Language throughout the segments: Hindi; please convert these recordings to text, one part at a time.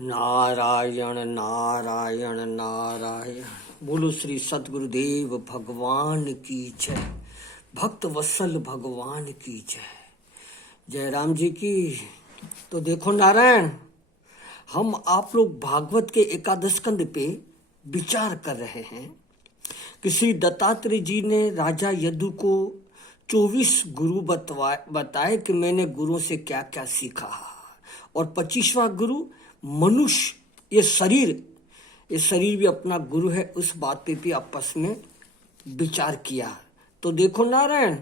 नारायण नारायण नारायण। बोलो श्री सद्गुरुदेव भगवान की जय। भक्त वत्सल भगवान की जय। जय राम जी की। तो देखो नारायण, हम आप लोग भागवत के एकादश स्कंद पे विचार कर रहे हैं कि श्री दत्तात्रेय जी ने राजा यदु को 24 गुरु बताए कि मैंने गुरुओं से क्या क्या सीखा, और 25वां गुरु मनुष्य, ये शरीर भी अपना गुरु है। उस बात पे भी आपस में विचार किया। तो देखो नारायण,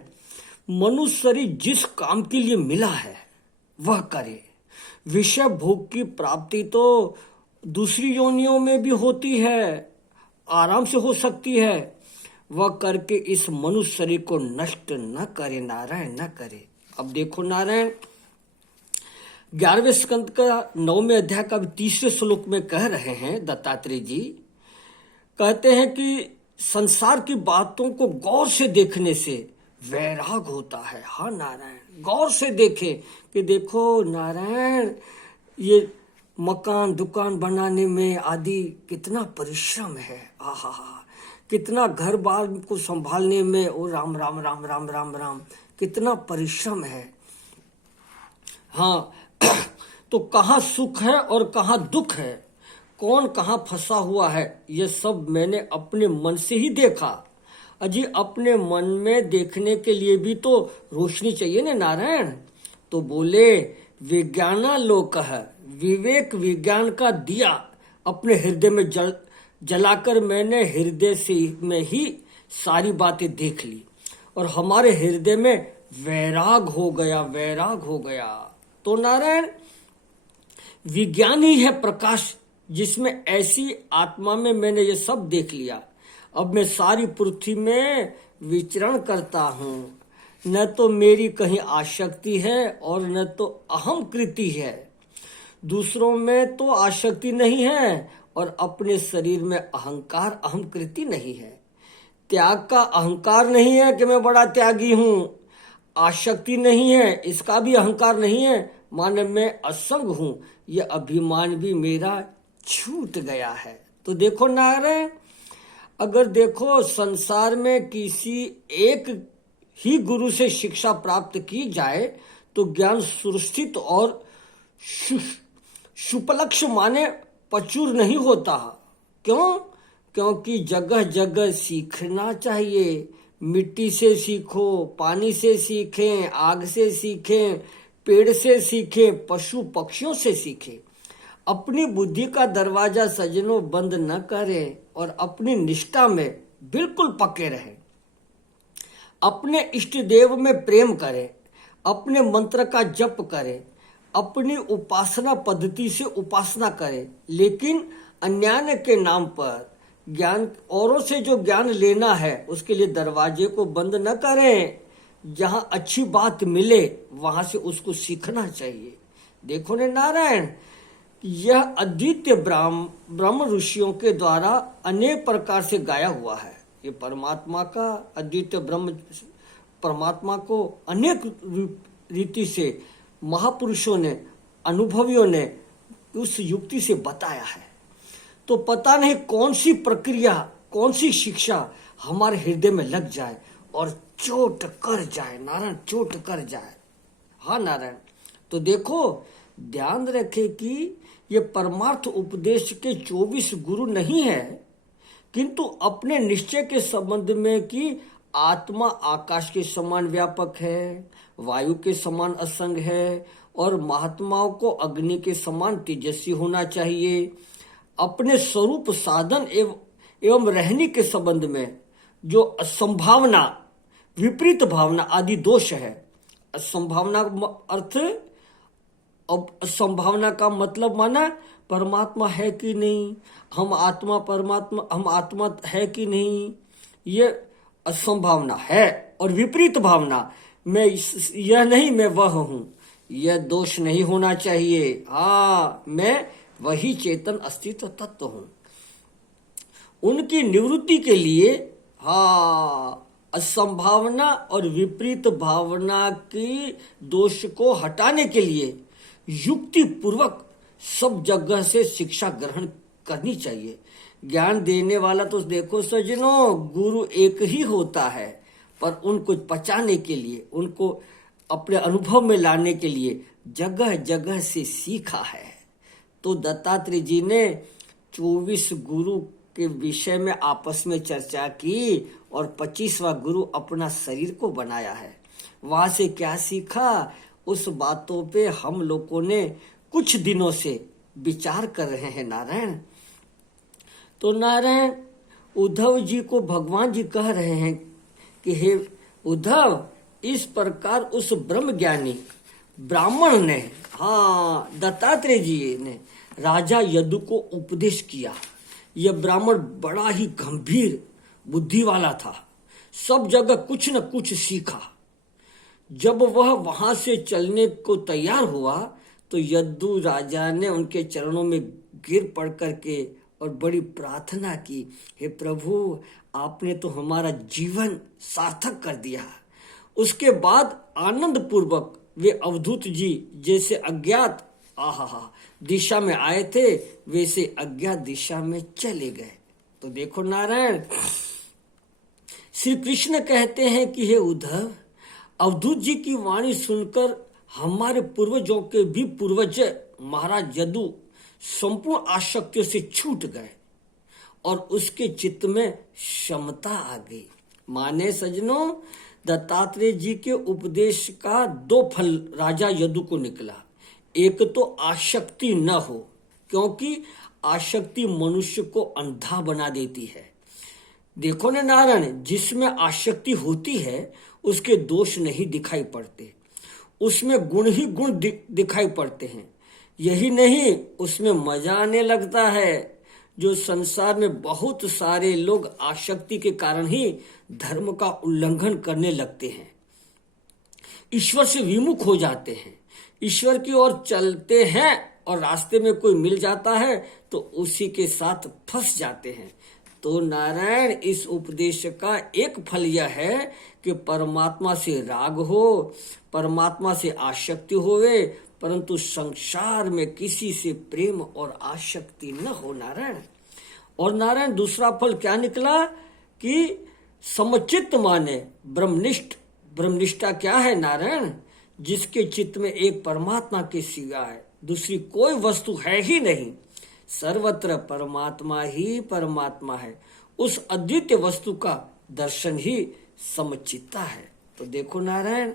मनुष्य शरीर जिस काम के लिए मिला है वह करे। विषय भोग की प्राप्ति तो दूसरी योनियों में भी होती है, आराम से हो सकती है। वह करके इस मनुष्य शरीर को नष्ट न करे नारायण, न करे। अब देखो नारायण, 11वें स्कंद का 9वें अध्याय का 30वें श्लोक में कह रहे हैं दत्तात्रेय जी, कहते हैं कि संसार की बातों को गौर से देखने से वैराग होता है। हाँ नारायण, गौर से देखें कि देखो नारायण, ये मकान दुकान बनाने में आदि कितना परिश्रम है। आहा, कितना घर बार को संभालने में, ओ राम राम राम राम राम राम, कितना परिश्रम है। हाँ, तो कहाँ सुख है और कहाँ दुख है, कौन कहाँ फंसा हुआ है, ये सब मैंने अपने मन से ही देखा। अजी अपने मन में देखने के लिए भी तो रोशनी चाहिए ना नारायण। तो बोले विज्ञानालोक है, विवेक विज्ञान का दिया अपने हृदय में जलाकर मैंने हृदय से में ही सारी बातें देख ली, और हमारे हृदय में वैराग हो गया, वैराग हो गया। तो नारायण, विज्ञान ही है प्रकाश, जिसमें ऐसी आत्मा में मैंने ये सब देख लिया। अब मैं सारी पृथ्वी में विचरण करता हूँ। न तो मेरी कहीं आसक्ति है और न तो अहम कृति है। दूसरों में तो आसक्ति नहीं है और अपने शरीर में अहंकार अहम कृति नहीं है। त्याग का अहंकार नहीं है कि मैं बड़ा त्यागी हूँ। आसक्ति नहीं है, इसका भी अहंकार नहीं है, माने मैं असंग हूँ। यह अभिमान भी मेरा छूट गया है। तो देखो नारायण, अगर देखो संसार में किसी एक ही गुरु से शिक्षा प्राप्त की जाए तो ज्ञान सुस्थित और सुपलक्ष माने प्रचुर नहीं होता। क्यों? क्योंकि जगह जगह सीखना चाहिए। मिट्टी से सीखो, पानी से सीखें, आग से सीखें, पेड़ से सीखें, पशु पक्षियों से सीखें। अपनी बुद्धि का दरवाजा सजनों बंद न करें और अपनी निष्ठा में बिल्कुल पक्के रहें। अपने इष्ट देव में प्रेम करें, अपने मंत्र का जप करें, अपनी उपासना पद्धति से उपासना करें, लेकिन अज्ञान के नाम पर ज्ञान, औरों से जो ज्ञान लेना है उसके लिए दरवाजे को बंद न करें। जहां अच्छी बात मिले वहां से उसको सीखना चाहिए। देखो ने नारायण, यह अद्वितीय ब्रह्म ऋषियों के द्वारा अनेक प्रकार से गाया हुआ है। ये परमात्मा का, अद्वितीय ब्रह्म परमात्मा को अनेक रीति से महापुरुषों ने, अनुभवियों ने उस युक्ति से बताया है। तो पता नहीं कौन सी प्रक्रिया, कौन सी शिक्षा हमारे हृदय में लग जाए और चोट कर जाए नारायण, चोट कर जाए। हाँ नारायण, तो देखो ध्यान रखे कि ये परमार्थ उपदेश के 24 गुरु नहीं है, किंतु अपने निश्चय के संबंध में कि आत्मा आकाश के समान व्यापक है, वायु के समान असंग है, और महात्माओं को अग्नि के समान तेजस्वी होना चाहिए। अपने स्वरूप साधन एवं रहने के संबंध में जो असंभावना, विपरीत भावना आदि दोष है। असंभावना अर्थ, अब असंभावना का मतलब माना परमात्मा है कि नहीं, हम आत्मा परमात्मा, हम आत्मा है कि नहीं, ये असंभावना है। और विपरीत भावना, मैं यह नहीं मैं वह हूं, यह दोष नहीं होना चाहिए। हाँ, मैं वही चेतन अस्तित्व तत्व हूं। उनकी निवृत्ति के लिए हाँ, असंभावना और विपरीत भावना की दोष को हटाने के लिए युक्ति पूर्वक सब जगह से शिक्षा ग्रहण करनी चाहिए। ज्ञान देने वाला तो देखो सज्जनों गुरु एक ही होता है, पर उनको पचाने के लिए, उनको अपने अनुभव में लाने के लिए जगह जगह से सीखा है। तो दत्तात्रेय जी ने 24 गुरु के विषय में आपस में चर्चा की और 25वां गुरु अपना शरीर को बनाया है। वहां से क्या सीखा, उस बातों पे हम लोगों ने कुछ दिनों से विचार कर रहे हैं नारायण। तो नारायण उद्धव जी को भगवान जी कह रहे हैं कि हे उद्धव, इस प्रकार उस ब्रह्म ज्ञानी ब्राह्मण ने, हाँ दत्तात्रेय जी ने राजा यदु को उपदेश किया। यह ब्राह्मण बड़ा ही गंभीर बुद्धि वाला था, सब जगह कुछ न कुछ सीखा। जब वह वहां से चलने को तैयार हुआ तो यदु राजा ने उनके चरणों में गिर पड़ करके और बड़ी प्रार्थना की, हे प्रभु आपने तो हमारा जीवन सार्थक कर दिया। उसके बाद आनंद पूर्वक वे अवधूत जी जैसे अज्ञात दिशा में आए थे वैसे अज्ञात दिशा में चले गए। तो देखो नारायण, श्री कृष्ण कहते हैं कि हे उद्धव, अवधूत जी की वाणी सुनकर हमारे पूर्वजों के भी पूर्वज महाराज यदु संपूर्ण आसक्तियों से छूट गए और उसके चित्त में क्षमता आ गई। माने सजनों, दत्तात्रेय जी के उपदेश का 2 फल राजा यदु को निकला। एक तो आसक्ति न हो, क्योंकि आसक्ति मनुष्य को अंधा बना देती है। देखो ना नारायण, जिसमें आसक्ति होती है उसके दोष नहीं दिखाई पड़ते, उसमें गुण ही गुण दिखाई पड़ते हैं। यही नहीं, उसमें मजा आने लगता है। जो संसार में बहुत सारे लोग आसक्ति के कारण ही धर्म का उल्लंघन करने लगते हैं, ईश्वर से विमुख हो जाते हैं, ईश्वर की ओर चलते हैं और रास्ते में कोई मिल जाता है तो उसी के साथ फंस जाते हैं। तो नारायण, इस उपदेश का एक फल यह है कि परमात्मा से राग हो, परमात्मा से आसक्ति होवे, परंतु संसार में किसी से प्रेम और आसक्ति न हो नारायण। और नारायण दूसरा फल क्या निकला कि समचित्त माने ब्रह्मनिष्ठ। ब्रह्मनिष्ठा क्या है नारायण? जिसके चित्त में एक परमात्मा के सिवाय दूसरी कोई वस्तु है ही नहीं, सर्वत्र परमात्मा ही परमात्मा है। उस अद्वितीय वस्तु का दर्शन ही समचित्ता है। तो देखो नारायण,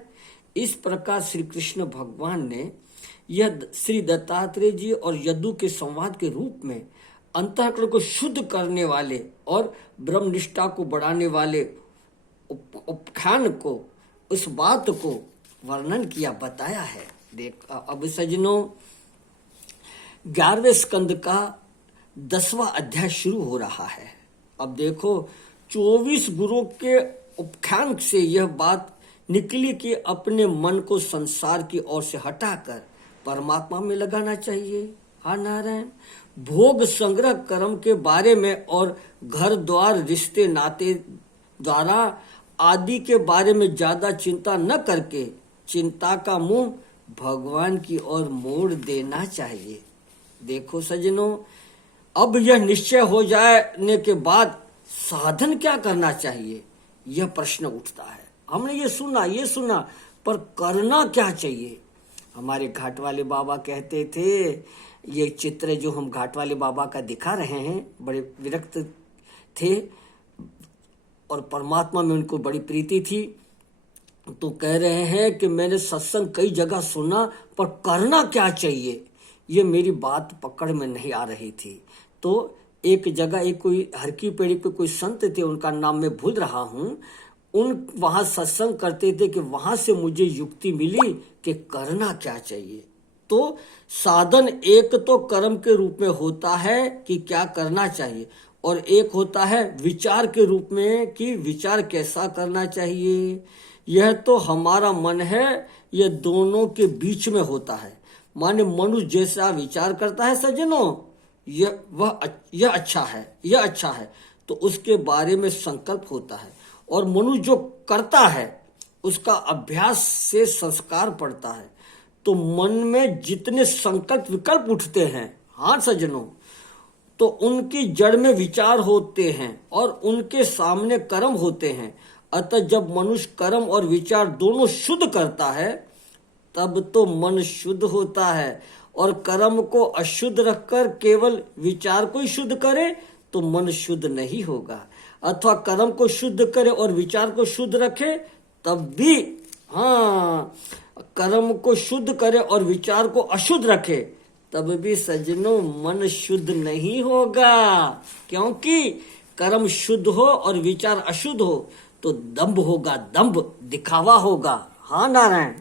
इस प्रकार श्री कृष्ण भगवान ने यह श्री दत्तात्रेय जी और यदु के संवाद के रूप में अंतःकरण को शुद्ध करने वाले और ब्रह्मनिष्ठा को बढ़ाने वाले उपाख्यान को, उस बात को वर्णन किया, बताया है। देख अब सजनों, 11वें स्कंद का 10वां अध्याय शुरू हो रहा है। अब देखो 24 गुरुओं के उपाख्यान से यह बात निकली कि अपने मन को संसार की ओर से हटाकर परमात्मा में लगाना चाहिए। हाँ नारायण, भोग संग्रह कर्म के बारे में और घर द्वार रिश्ते नाते द्वारा आदि के बारे में ज्यादा चिंता न करके चिंता का मुंह भगवान की ओर मोड़ देना चाहिए। देखो सजनों, अब यह निश्चय हो जाने के बाद साधन क्या करना चाहिए, यह प्रश्न उठता है। हमने ये सुना, पर करना क्या चाहिए? हमारे घाट वाले बाबा कहते थे, ये चित्र जो हम घाट वाले बाबा का दिखा रहे हैं, बड़े विरक्त थे और परमात्मा में उनको बड़ी प्रीति थी। तो कह रहे हैं कि मैंने सत्संग कई जगह सुना, पर करना क्या चाहिए ये मेरी बात पकड़ में नहीं आ रही थी। तो एक जगह एक कोई हर की पेड़ी पे कोई संत थे, उनका नाम मैं भूल रहा हूँ, उन वहां सत्संग करते थे कि वहां से मुझे युक्ति मिली कि करना क्या चाहिए। तो साधन एक तो कर्म के रूप में होता है कि क्या करना चाहिए, और एक होता है विचार के रूप में कि विचार कैसा करना चाहिए। यह तो हमारा मन है, यह दोनों के बीच में होता है। माने मनुष्य जैसा विचार करता है सज्जनों, यह अच्छा है तो उसके बारे में संकल्प होता है, और मनुष्य जो करता है उसका अभ्यास से संस्कार पड़ता है। तो मन में जितने संकल्प विकल्प उठते हैं, हाँ सज्जनों, तो उनकी जड़ में विचार होते हैं और उनके सामने कर्म होते हैं। अतः जब मनुष्य कर्म और विचार दोनों शुद्ध करता है तब तो मन शुद्ध होता है, और कर्म को अशुद्ध रखकर केवल विचार को ही शुद्ध करे तो मन शुद्ध नहीं होगा। अथवा कर्म को शुद्ध करे और विचार को शुद्ध रखे तब भी, हाँ, कर्म को शुद्ध करे और विचार को अशुद्ध रखे तब भी सज्जनों मन शुद्ध नहीं होगा। क्योंकि कर्म शुद्ध हो और विचार अशुद्ध हो तो दंभ होगा, दंभ, दिखावा होगा। हाँ नारायण।